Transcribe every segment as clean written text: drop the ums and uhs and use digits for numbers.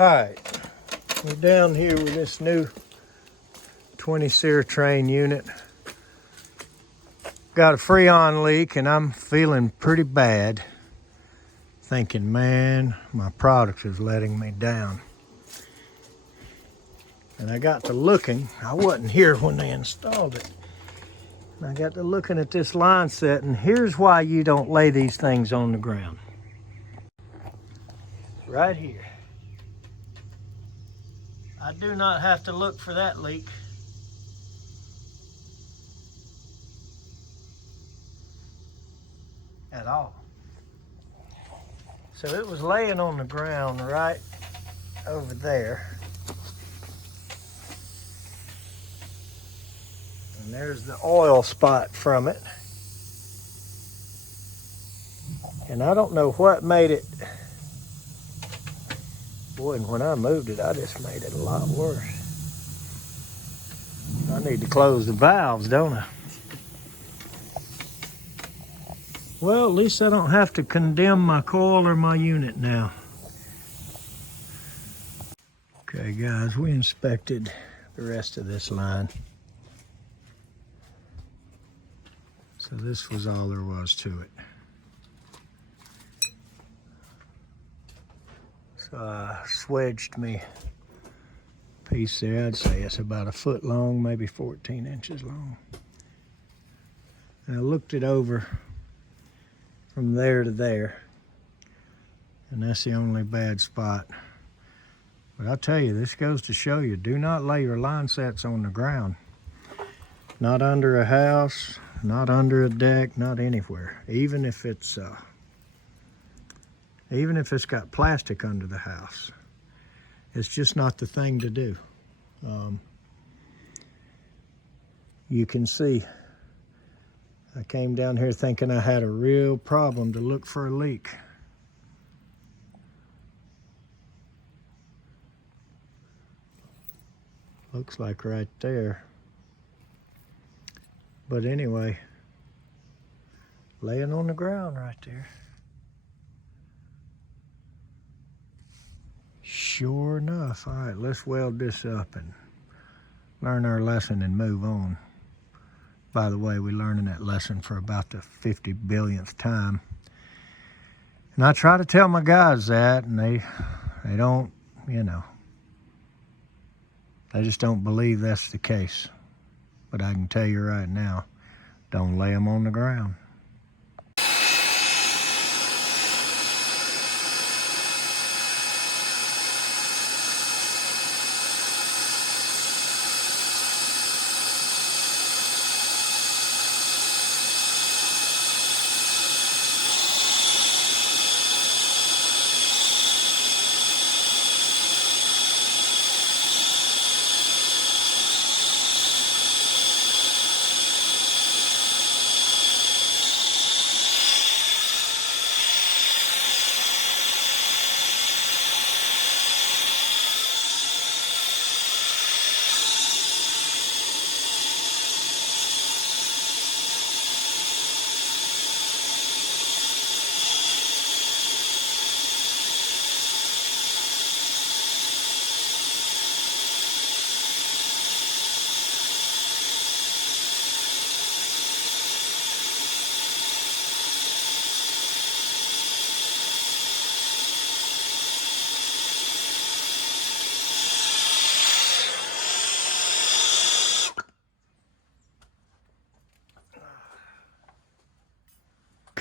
Alright, we're down here with this new 20 SEER train unit. Got a Freon leak and I'm feeling pretty bad. Thinking, man, my product is letting me down. And I got to looking, I wasn't here when they installed it. And I got to looking at this line set, and here's why you don't lay these things on the ground. Right here. I do not have to look for that leak. At all. So it was laying on the ground right over there. And there's the oil spot from it. And I don't know what made it. Boy, and when I moved it, I just made it a lot worse. I need to close the valves, don't I? Well, at least I don't have to condemn my coil or my unit now. Okay, guys, we inspected the rest of this line. So this was all there was to it. So I swedged me piece there. I'd say it's about a foot long, maybe 14 inches long. And I looked it over from there to there, and that's the only bad spot. But I'll tell you, this goes to show you, do not lay your line sets on the ground. Not under a house, not under a deck, not anywhere. Even if it's got plastic under the house. It's just not the thing to do. You can see, I came down here thinking I had a real problem to look for a leak. Looks like right there. But anyway, laying on the ground right there. Sure enough. All right, let's weld this up and learn our lesson and move on. By the way, we're learning that lesson for about the 50 billionth time. And I try to tell my guys that, and they don't, you know, they just don't believe that's the case. But I can tell you right now, don't lay them on the ground.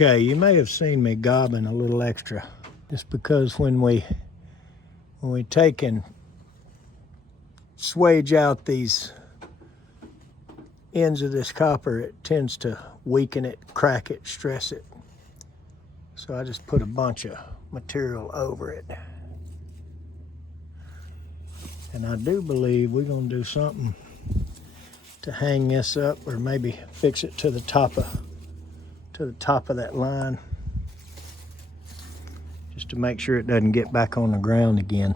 Okay, you may have seen me gobbing a little extra, just because when we take and swage out these ends of this copper, it tends to weaken it, crack it, stress it. So I just put a bunch of material over it. And I do believe we're gonna do something to hang this up, or maybe fix it to the top of that line, just to make sure it doesn't get back on the ground again.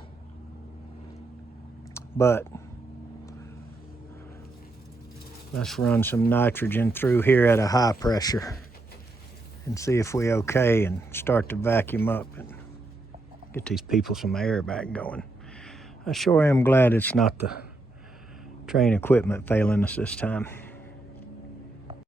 But let's run some nitrogen through here at a high pressure and see if we okay, and start to vacuum up and get these people some air back going. I sure am glad it's not the train equipment failing us this time.